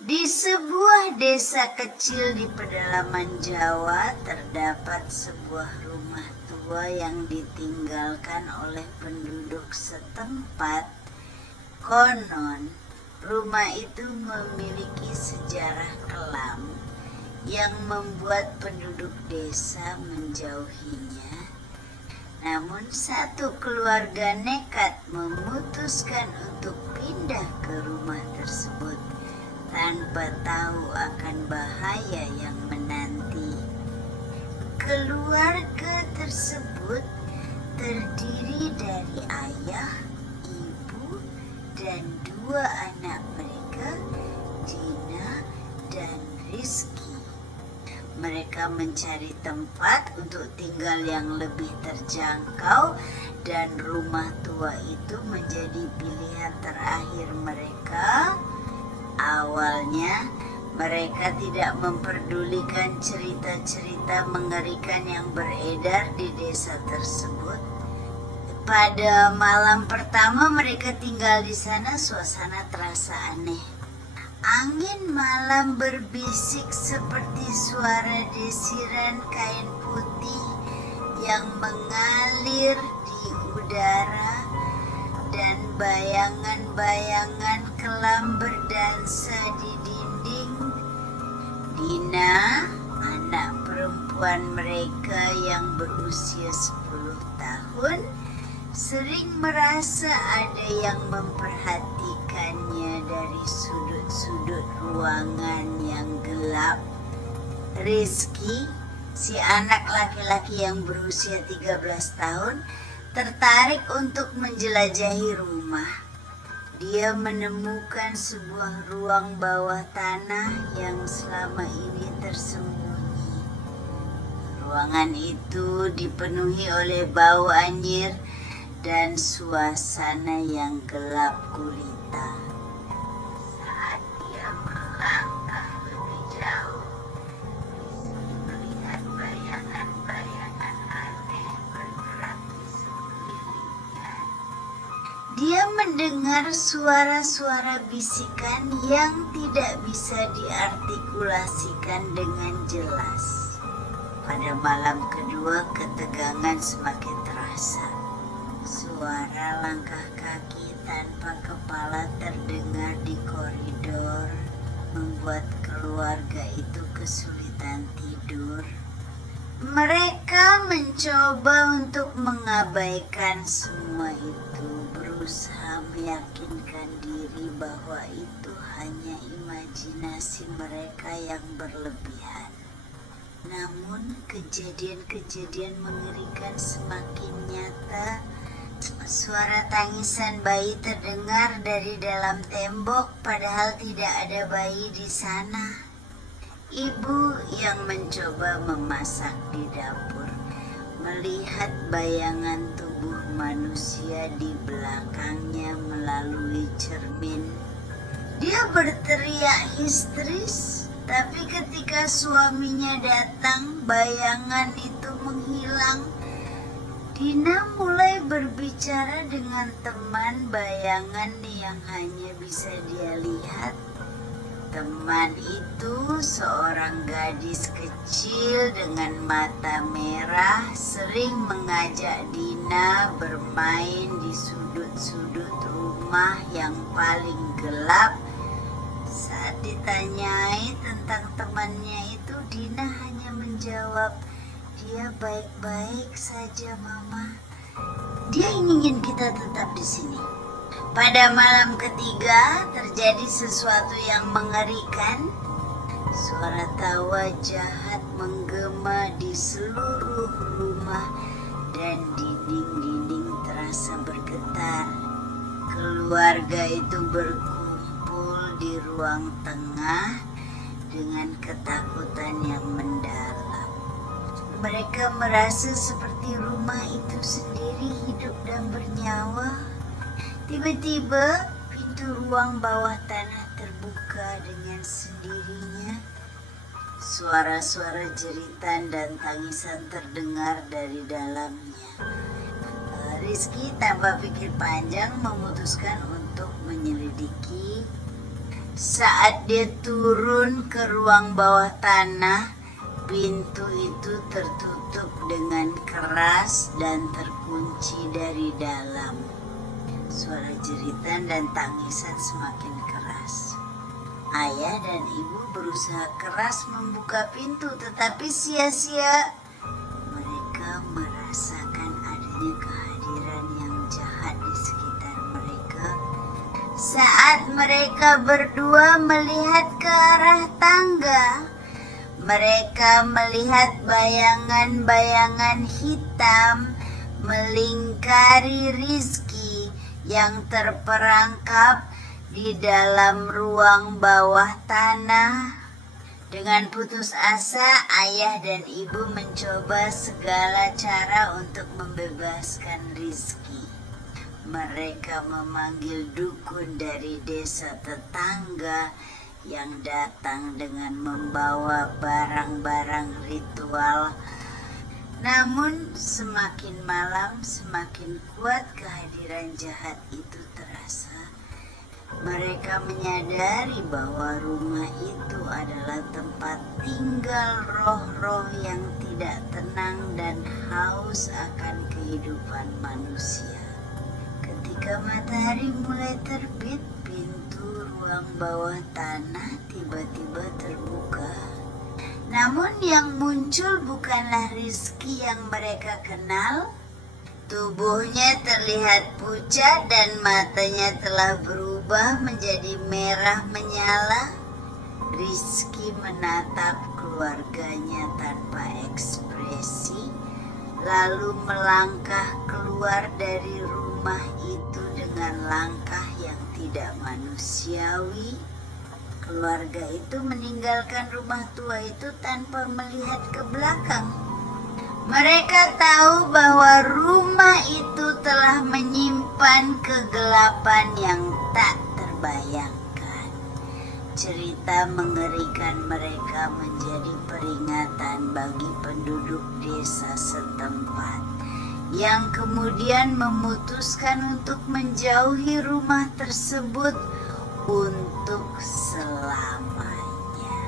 Di sebuah desa kecil di pedalaman Jawa terdapat sebuah rumah tua yang ditinggalkan oleh penduduk setempat. Konon, rumah itu memiliki sejarah kelam yang membuat penduduk desa menjauhinya. Namun satu keluarga nekat memutuskan untuk pindah ke rumah tersebut tanpa tahu akan bahaya yang menanti. Keluarga tersebut terdiri dari ayah, ibu, dan dua anak mereka, Dina dan Rizky. Mereka mencari tempat untuk tinggal yang lebih terjangkau dan rumah tua itu menjadi pilihan terakhir mereka. Awalnya mereka tidak memperdulikan cerita-cerita mengerikan yang beredar di desa tersebut. Pada malam pertama mereka tinggal di sana, suasana terasa aneh. Angin malam berbisik seperti suara desiran kain putih yang mengalir di udara, dan bayangan-bayangan kelam berdansa di dinding. Dina, anak perempuan mereka yang berusia 10 tahun, sering merasa ada yang memperhatikannya dari sudut-sudut ruangan yang gelap. Rizky, si anak laki-laki yang berusia 13 tahun, tertarik untuk menjelajahi rumah. Dia menemukan sebuah ruang bawah tanah yang selama ini tersembunyi. Ruangan itu dipenuhi oleh bau anjir dan suasana yang gelap gulita. Saat dia melangkah lebih jauh, melihat bayangan-bayangan aneh bergerak di sekelilingnya. Dia mendengar suara-suara bisikan yang tidak bisa diartikulasikan dengan jelas. Pada malam kedua, ketegangan semakin terasa. Suara langkah kaki tanpa kepala terdengar di koridor, membuat keluarga itu kesulitan tidur. Mereka mencoba untuk mengabaikan semua itu, berusaha meyakinkan diri bahwa itu hanya imajinasi mereka yang berlebihan. Namun kejadian-kejadian mengerikan semakin nyata. Suara tangisan bayi terdengar dari dalam tembok, padahal tidak ada bayi di sana. Ibu yang mencoba memasak di dapur melihat bayangan tubuh manusia di belakangnya melalui cermin. Dia berteriak histeris, tapi ketika suaminya datang, bayangan itu menghilang. Dina mulai berbicara dengan teman bayangan yang hanya bisa dia lihat. Teman itu seorang gadis kecil dengan mata merah, sering mengajak Dina bermain di sudut-sudut rumah yang paling gelap. Saat ditanyai tentang temannya itu, Dina hanya menjawab, "Dia baik-baik saja, Mama. Dia ingin kita tetap di sini." Pada malam ketiga terjadi sesuatu yang mengerikan. Suara tawa jahat menggema di seluruh rumah dan dinding-dinding terasa bergetar. Keluarga itu berkumpul di ruang tengah dengan ketakutan yang mendalam. Mereka merasa seperti rumah itu sendiri hidup dan bernyawa. Tiba-tiba pintu ruang bawah tanah terbuka dengan sendirinya. Suara-suara jeritan dan tangisan terdengar dari dalamnya. Rizky tanpa pikir panjang memutuskan untuk menyelidiki. Saat dia turun ke ruang bawah tanah, pintu itu tertutup dengan keras dan terkunci dari dalam. Suara jeritan dan tangisan semakin keras. Ayah dan ibu berusaha keras membuka pintu, tetapi sia-sia. Mereka merasakan adanya kehadiran yang jahat di sekitar mereka. Saat mereka berdua melihat ke arah tangga, mereka melihat bayangan-bayangan hitam melingkari Rizky yang terperangkap di dalam ruang bawah tanah. Dengan putus asa, ayah dan ibu mencoba segala cara untuk membebaskan Rizky. Mereka memanggil dukun dari desa tetangga yang datang dengan membawa barang-barang ritual. Namun semakin malam semakin kuat kehadiran jahat itu terasa. Mereka menyadari bahwa rumah itu adalah tempat tinggal roh-roh yang tidak tenang dan haus akan kehidupan manusia. Ketika matahari mulai terbit, pintu ruang bawah tanah tiba-tiba terbuka. Namun yang muncul bukanlah Rizky yang mereka kenal. Tubuhnya terlihat pucat dan matanya telah berubah menjadi merah menyala. Rizky menatap keluarganya tanpa ekspresi, lalu melangkah keluar dari rumah itu dengan langkah yang tidak manusiawi. Keluarga itu meninggalkan rumah tua itu tanpa melihat ke belakang. Mereka tahu bahwa rumah itu telah menyimpan kegelapan yang tak terbayangkan. Cerita mengerikan mereka menjadi peringatan bagi penduduk desa setempat, yang kemudian memutuskan untuk menjauhi rumah tersebut untuk selamanya.